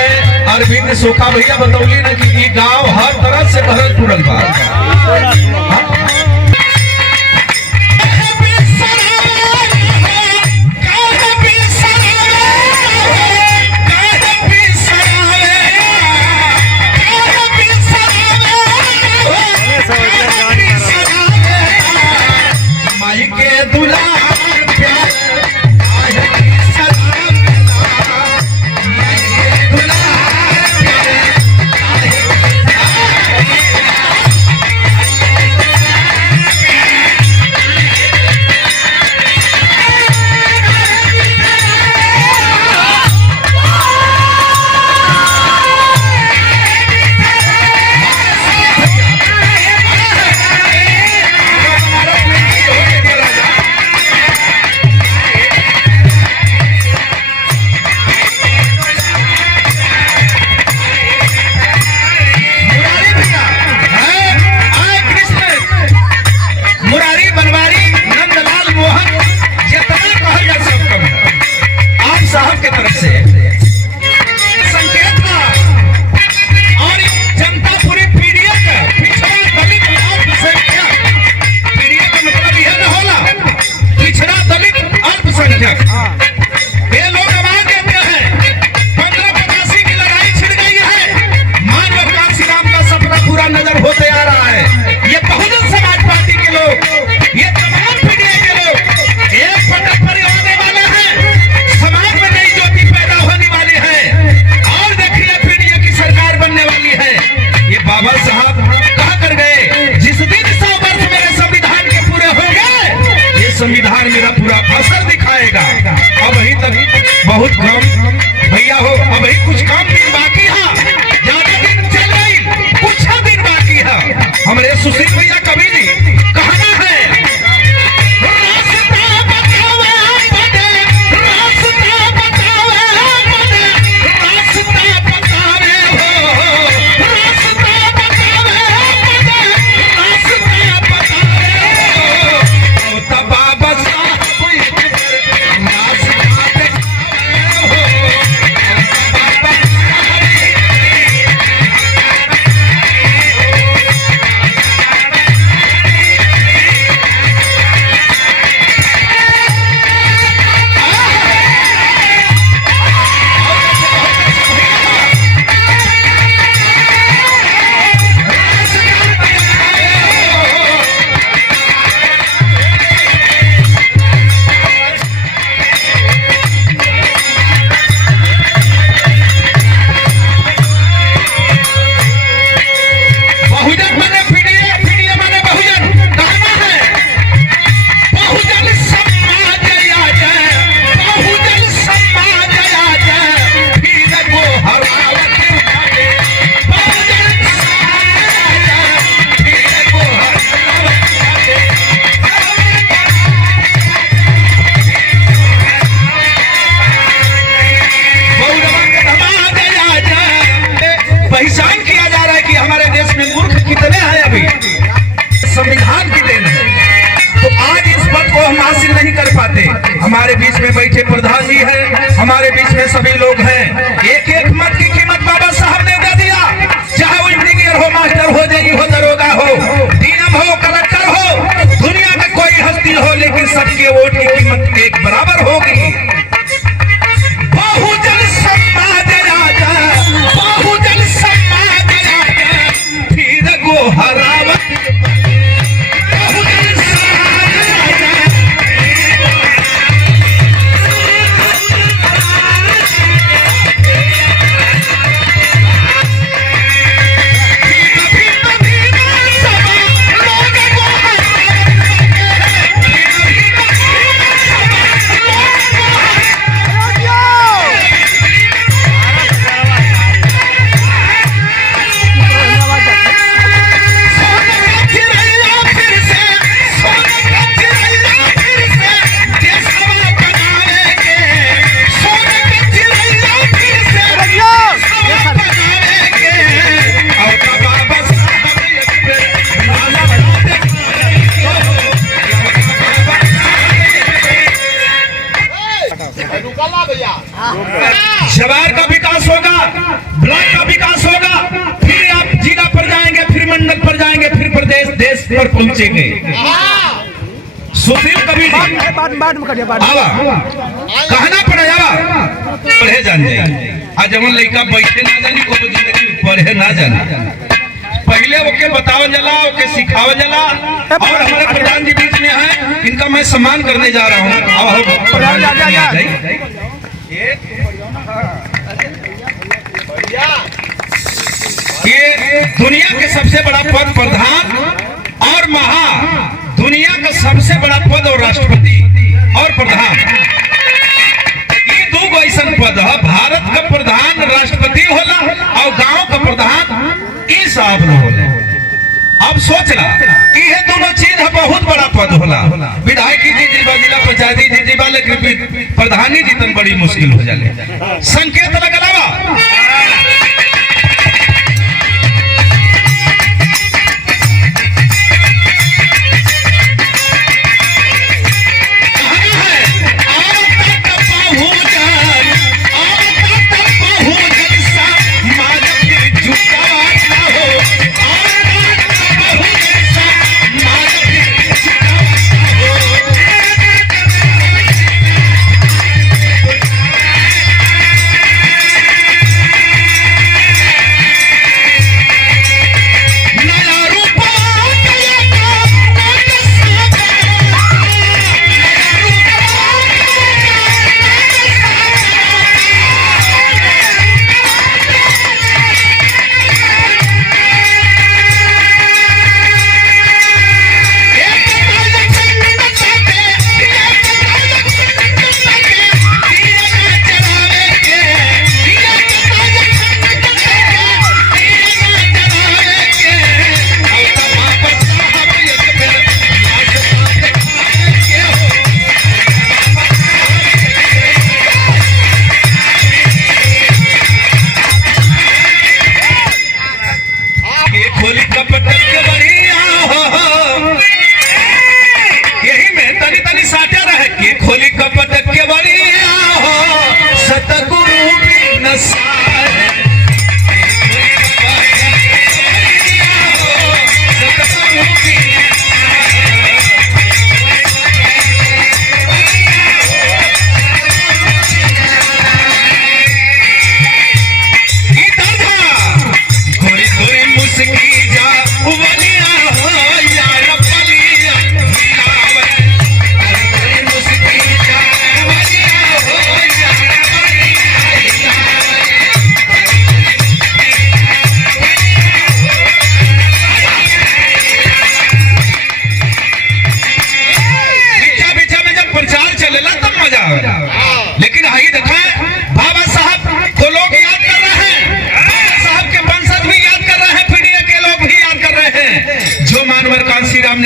है अरविंद सोखा भैया बतौली ना कि गांव हर तरह से भरल पुरल बा। संविधान मेरा पूरा असर दिखाएगा। अब ही तक बहुत कम भैया हो, अब ही कुछ कम दिन बाकी है, ज्यादा दिन चल रही, कुछ दिन बाकी है। हमारे सुशील भैया कभी नहीं कहना है संविधान की देन है। तो आज इस पद को हम हासिल नहीं कर पाते। हमारे बीच में बैठे प्रधान जी हैं, हमारे बीच में सभी लोग हैं। एक एक मत की कीमत बाबा साहब ने दे दिया, चाहे वो इंजीनियर हो, मास्टर हो, जेई हो, दरोगा हो, डीएम हो, कलेक्टर हो, दुनिया में कोई हस्ती हो, लेकिन सबके वोट की कीमत एक बराबर होगी। बहुजन समाज राजा, बहुजन समाज राजा, फिर गो हरावत ब्लॉक का विकास होगा, फिर आप जिला पर जाएंगे, फिर मंडल पर जाएंगे, फिर प्रदेश देश पर पहुंचेंगे। सुशील कबीर कहना पड़ेगा पढ़े जान जाए। आज जवन लड़का बैठे ना जानी को जिंदगी पढ़े ना जानी, पहले ओके बतावल जला, ओके सिखावल जला। और हमारे प्रधान जी बीच में हैं, इनका मैं सम्मान करने जा रहा हूँ। ये दुनिया के सबसे बड़ा पद प्रधान और दुनिया का सबसे बड़ा पद और राष्ट्रपति और प्रधान, ये दो ऐसा पद है। भारत का प्रधान राष्ट्रपति होला और गांव का प्रधान ई साहब होला। अब सोच ला कि ये दोनों चीज है बहुत बड़ा पद होला। विधायक जी जीवा, जिला पंचायती जी जीवा, लेकिन प्रधानी जीतन बड़ी मुश्किल हो जाले। संकेत लगलावा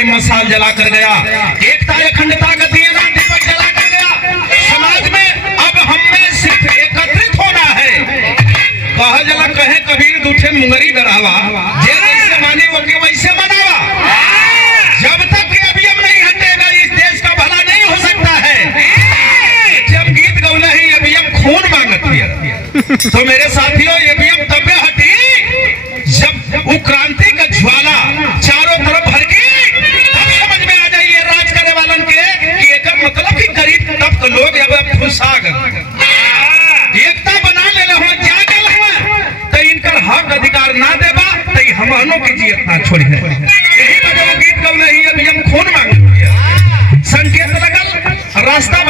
मसाल जला कर गया, एकता अखंडता का दिया दीपक जला कर गया। समाज में अब हमें सिर्फ एकत्रित होना है। कहा जला कहे कबीर दूठे मुंगरी डरावा, जैसे माने वो के वैसे मनावा। जब तक के अभियम नहीं हटेगा इस देश का भला नहीं हो सकता है। जब गीत गौले ही अभियम खून मांगत है, तो मेरे साथियों ये अभियम तब हटी जब वो क्रांति का ज्वाला चारों तरफ भड़की। मतलब कि गरीब तब के लोग अब फुसागर एकता बना ले तो इनकर हक अधिकार ना देबा तो हमनों की जियत ना छोड़ी है। यही वजह गीत गौले ही अभी हम खून मांग संकेत लगल रास्ता